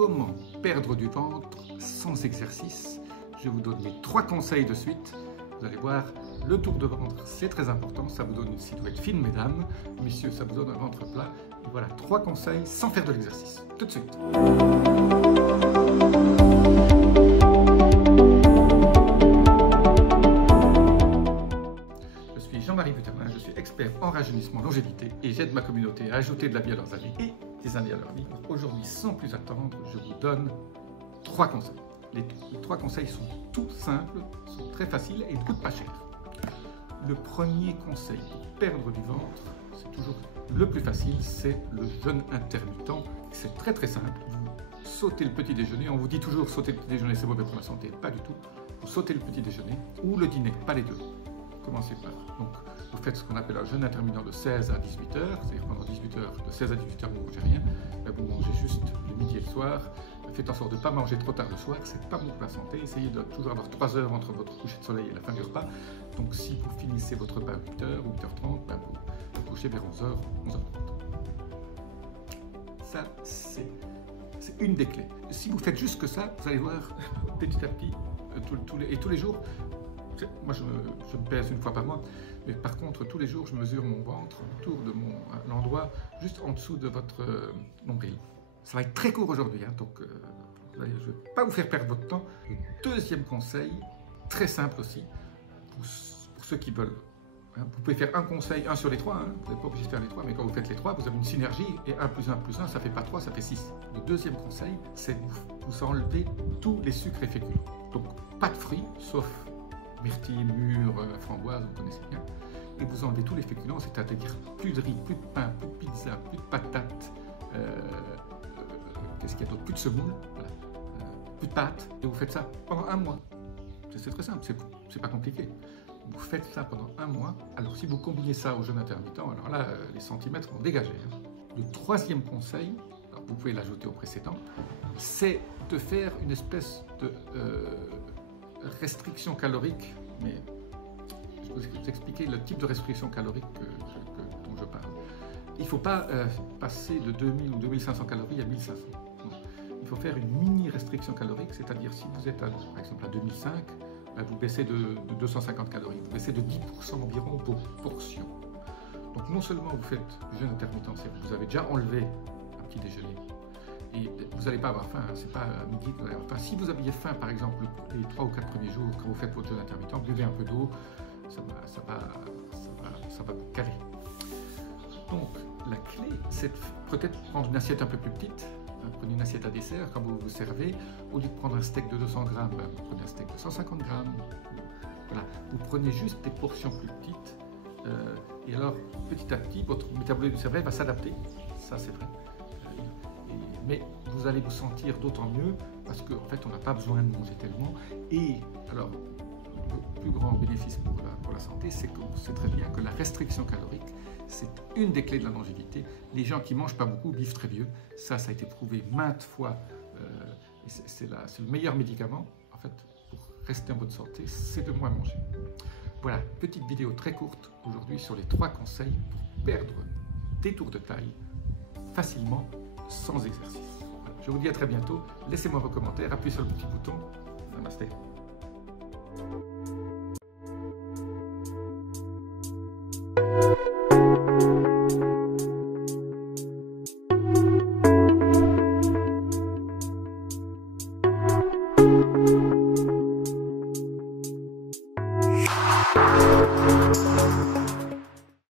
comment perdre du ventre sans exercice. Je vous donne mes 3 conseils de suite. Vous allez voir, le tour de ventre, c'est très important. Ça vous donne une silhouette fine, mesdames. Messieurs, ça vous donne un ventre plat. Et voilà, 3 conseils sans faire de l'exercice. Tout de suite. Je suis Jean-Marie Butamin, je suis expert en rajeunissement, longévité et j'aide ma communauté à ajouter de la vie à leurs années et des années à leur vie. Aujourd'hui, sans plus attendre, je vous donne 3 conseils. Les 3 conseils sont tout simples, sont très faciles et ne coûtent pas cher. Le premier conseil pour perdre du ventre, c'est toujours le plus facile, c'est le jeûne intermittent. C'est très très simple. Vous sautez le petit déjeuner, on vous dit toujours sauter le petit déjeuner c'est mauvais pour la santé, pas du tout. Vous sautez le petit déjeuner ou le dîner, pas les deux. Commencez par. Donc vous faites ce qu'on appelle un jeûne intermittent de 16 à 18 heures, c'est-à-dire pendant 18 heures, de 16 à 18 heures vous ne mangez rien, vous mangez juste le midi et le soir. Faites en sorte de ne pas manger trop tard le soir, c'est pas bon pour la santé. Essayez de toujours avoir 3 heures entre votre coucher de soleil et la fin du repas. Donc si vous finissez votre repas à 8h ou 8h30, vous couchez vers 11h, 11h30. Ça, c'est une des clés. Si vous faites juste que ça, vous allez voir petit à petit, tous les jours, moi je me pèse une fois par mois, mais par contre tous les jours je mesure mon ventre autour de l'endroit juste en dessous de votre nombril. Ça va être très court aujourd'hui, hein, donc je ne vais pas vous faire perdre votre temps. Le deuxième conseil, très simple aussi, pour ceux qui veulent. Hein, vous pouvez faire un conseil, un sur les 3, hein, vous n'êtes pas obligé de faire les 3, mais quand vous faites les 3, vous avez une synergie, et 1 plus 1 plus 1, ça ne fait pas 3, ça fait 6. Le deuxième conseil, c'est de vous enlever tous les sucres et féculents. Donc pas de fruits, sauf myrtille, mûre, framboise, vous connaissez bien. Et vous enlevez tous les féculents, c'est-à-dire plus de riz, plus de pain, plus de pizza, plus de patates, qu'est-ce qu'il y a d'autre? Plus de semoule, voilà. Plus de pâtes, et vous faites ça pendant 1 mois. C'est très simple, c'est pas compliqué. Vous faites ça pendant 1 mois. Alors si vous combinez ça au jeûne intermittent, alors là, les centimètres vont dégager. Hein. Le troisième conseil, alors vous pouvez l'ajouter au précédent, c'est de faire une espèce de restriction calorique, mais je vais vous expliquer le type de restriction calorique dont je parle. Il ne faut pas passer de 2000 ou 2500 calories à 1500. Non. Il faut faire une mini restriction calorique, c'est-à-dire si vous êtes par exemple à 2005, vous baissez de 250 calories, vous baissez de 10% environ vos portions. Donc non seulement vous faites du jeûne intermittent, vous avez déjà enlevé un petit déjeuner, et vous n'allez pas avoir faim, hein, c'est pas à midi que vous allez avoir faim. Si vous aviez faim par exemple les 3 ou 4 premiers jours quand vous faites votre jeûne intermittent, buvez un peu d'eau, ça va vous caler. Donc la clé, c'est peut-être prendre une assiette un peu plus petite. Prenez une assiette à dessert quand vous vous servez. Au lieu de prendre un steak de 200 grammes, vous prenez un steak de 150 grammes. Voilà. Vous prenez juste des portions plus petites. Et alors, petit à petit, votre métabolisme du cerveau va s'adapter. Ça, c'est vrai. Mais vous allez vous sentir d'autant mieux parce qu'en fait, on n'a pas besoin de manger tellement. Et alors, le plus grand bénéfice pour la santé, c'est qu'on sait très bien que la restriction calorique, c'est une des clés de la longévité. Les gens qui ne mangent pas beaucoup vivent très vieux. Ça a été prouvé maintes fois. C'est le meilleur médicament, en fait, pour rester en bonne santé, c'est de moins manger. Voilà, petite vidéo très courte aujourd'hui sur les 3 conseils pour perdre des tours de taille facilement, sans exercice. Voilà, je vous dis à très bientôt. Laissez-moi vos commentaires, appuyez sur le petit bouton. Namasté.